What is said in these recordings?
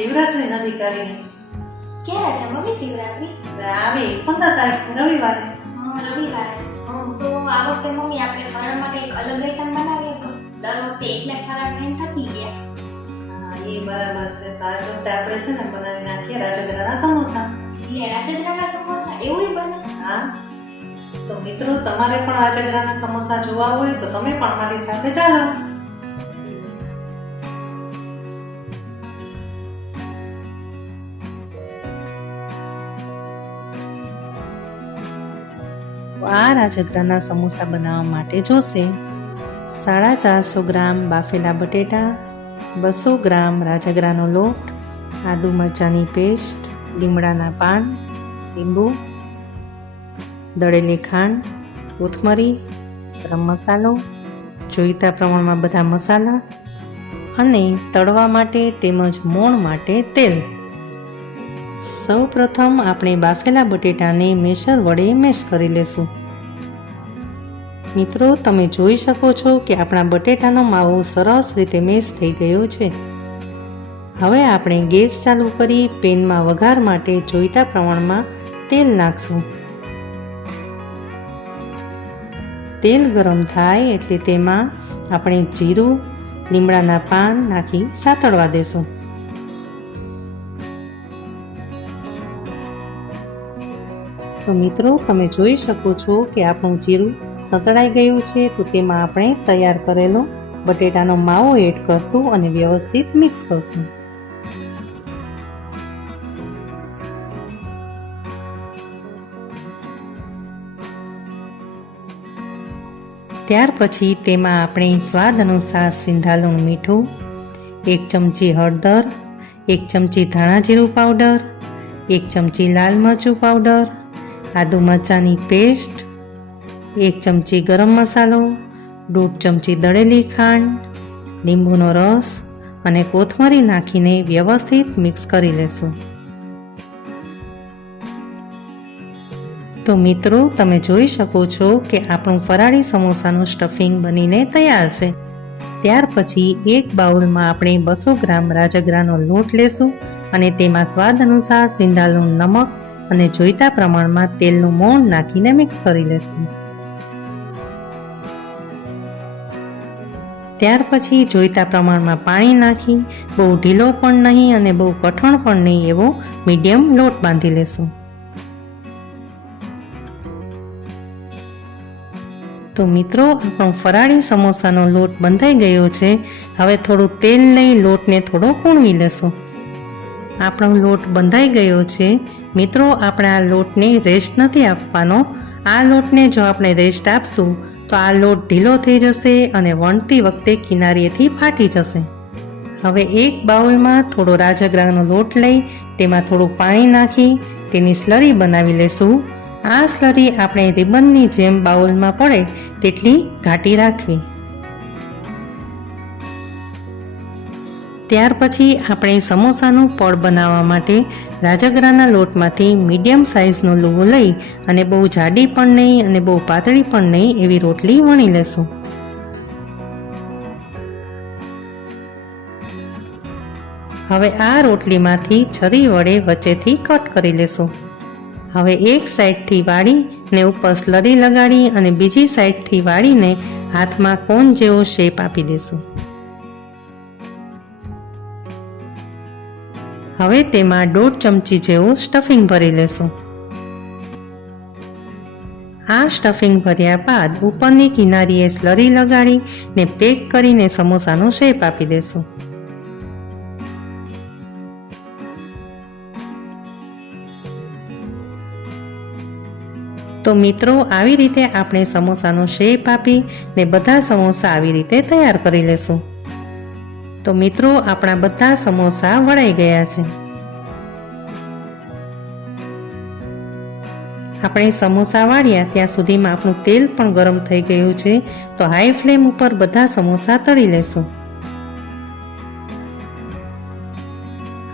શિવરાત્રી નજીક આવીને. ક્યારે છે મમ્મી શિવરાત્રી? આવે 15 તારીખ રવિવારે. રવિવારે. તો આ વખતે મમ્મી આપણે ફરાળમાં કંઈક અલગ આઈટમ બનાવીએ તો દર વખતે એકલા ફરાળ ખાઈને થકી ગયા. હા એ બરાબર છે. તો આ વખતે આપણે છે ને બનાવી નાખીએ રાજગરાના સમોસા. લે રાજગરાના સમોસા એવું બને? હા તો મિત્રો તમારે પણ રાજગરાના સમોસા જોવા હોય તો તમે પણ મારી સાથે ચાલો. આ રાજગરાના સમોસા બનાવવા માટે જોશે 450 ગ્રામ બાફેલા બટેટા, 200 ગ્રામ રાજગરાનો લોટ, આદુ મરચાંની પેસ્ટ, લીમડાના પાન, લીંબુ, દળેલી ખાંડ, કોથમરી, ગરમ મસાલો, જોઈતા પ્રમાણમાં બધા મસાલા અને તળવા માટે તેમજ મોણ માટે તેલ. સૌ પ્રથમ આપણે બાફેલા બટેટાને મેશર વડે મેશ કરી લેશું. મિત્રો તમે જોઈ શકો છો કે આપણા બટેટાનો માવો સરસ રીતે મેશ થઈ ગયો છે. હવે આપણે ગેસ ચાલુ કરી પેનમાં વઘાર માટે જોઈતા પ્રમાણમાં તેલ નાખશું. તેલ ગરમ થાય એટલે તેમાં આપણે જીરું, લીમડાના પાન નાખી સાતળવા દેશું. તો મિત્રો તમે જોઈ શકો છો કે આપણું જીરું સતળાઈ ગયું છે. તો તેમાં આપણે તૈયાર કરેલો બટેટાનો માવો એડ કરશું અને વ્યવસ્થિત મિક્સ કરશું. ત્યાર પછી તેમાં આપણે સ્વાદ અનુસાર સિંધાલુણ મીઠું, 1 ચમચી હળદર, 1 ચમચી ધાણા જીરું પાવડર, 1 ચમચી લાલ મરચું પાવડર, આદુ મરચાંની પેસ્ટ, 1 ચમચી ગરમ મસાલો, 1.5 ચમચી દળેલી ખાંડ, લીંબુનો રસ અને કોથમરી નાખીને વ્યવસ્થિત મિક્સ કરી લેશું. તો મિત્રો તમે જોઈ શકો છો કે આપણું ફરાળી સમોસાનું સ્ટફિંગ બનીને તૈયાર છે. ત્યાર પછી એક બાઉલમાં આપણે 200 ગ્રામ રાજગરાનો લોટ લેશું અને તેમાં સ્વાદ અનુસાર સિંધાલુણ નમક અને જોઈતા પ્રમાણમાં તેલનું મોણ નાખીને મિક્સ કરી લેશું. ત્યાર પછી જોઈતા પ્રમાણમાં પાણી નાખી બહુ ઢીલો પણ નહીં અને બહુ કઠણ પણ નહીં એવો મીડિયમ લોટ બાંધી લેશું. તો મિત્રો આપણો ફરાળી સમોસાનો લોટ બંધાઈ ગયો છે. હવે થોડું તેલ લઈ લોટને થોડો કૂણવી લેશું. આપણો લોટ બંધાઈ ગયો છે. મિત્રો આપણે આ લોટને રેસ્ટ નથી આપવાનો. આ લોટને જો આપણે રેસ્ટ આપશું તો આ લોટ ઢીલો થઈ જશે અને વણતી વખતે કિનારીએથી ફાટી જશે. હવે એક બાઉલમાં થોડો રાજગરાનો લોટ લઈ તેમાં થોડું પાણી નાખી તેની સ્લરી બનાવી લેશું. આ સ્લરી આપણે રિબનની જેમ બાઉલમાં પડે તેટલી ઘાટી રાખવી. ત્યાર પછી આપણે સમોસાનું પડ બનાવવા માટે રાજગરાના લોટમાંથી મીડિયમ સાઇઝનો લુવો લઈ અને બહુ જાડી પણ નહીં અને બહુ પાતળી પણ નહીં એવી રોટલી વણી લેશું. હવે આ રોટલીમાંથી છરી વડે વચ્ચેથી કટ કરી લેશું. હવે એક સાઈડથી વાળી ને ઉપર સ્લરી લગાડી અને બીજી સાઈડથી વાળીને હાથમાં કોન જેવો શેપ આપી દેશું. હવે તેમાં 1.5 ચમચી જેવું સ્ટફિંગ ભરી લેશું. આ સ્ટફિંગ ભર્યા બાદ ઉપરની કિનારીએ સ્લરી લગાડી ને પેક કરીને સમોસાનો શેપ આપી દેશું. તો મિત્રો આવી રીતે આપણે સમોસાનો શેપ આપી ને બધા સમોસા આવી રીતે તૈયાર કરી લેશું. તો મિત્રો આપણા બધા સમોસા વળાઈ ગયા છે. આપણે સમોસા વાળ્યા ત્યાં સુધીમાં આપણું તેલ પણ ગરમ થઈ ગયું છે. તો હાઈ ફ્લેમ ઉપર બધા સમોસા તળી લેશું.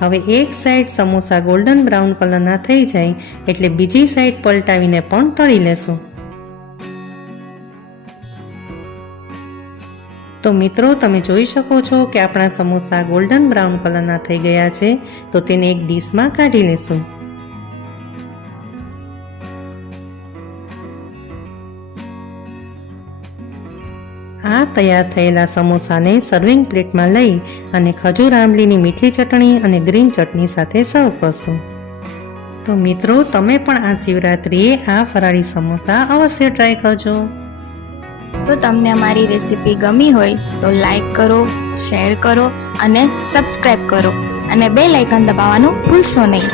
હવે એક સાઈડ સમોસા ગોલ્ડન બ્રાઉન કલરના થઈ જાય એટલે બીજી સાઈડ પલટાવીને પણ તળી લેશું. તો મિત્રો તમે જોઈ શકો છો કે આપણા સમોસા ગોલ્ડન બ્રાઉન કલરના થઈ ગયા છે. તો તેને એક ડીશમાં કાઢી લેશું. આ તૈયાર થયેલા સમોસાને સર્વિંગ પ્લેટમાં લઈ અને ખજૂર આંબલીની મીઠી ચટણી અને ગ્રીન ચટણી સાથે સર્વ કરશું. તો મિત્રો તમે પણ આ શિવરાત્રિએ આ ફરાળી સમોસા અવશ્ય ટ્રાય કરજો. તો તમને અમારી રેસીપી ગમી હોય તો લાઈક કરો, શેર કરો અને સબસ્ક્રાઈબ કરો અને બેલ આઇકન દબાવવાનું ભૂલશો નહીં.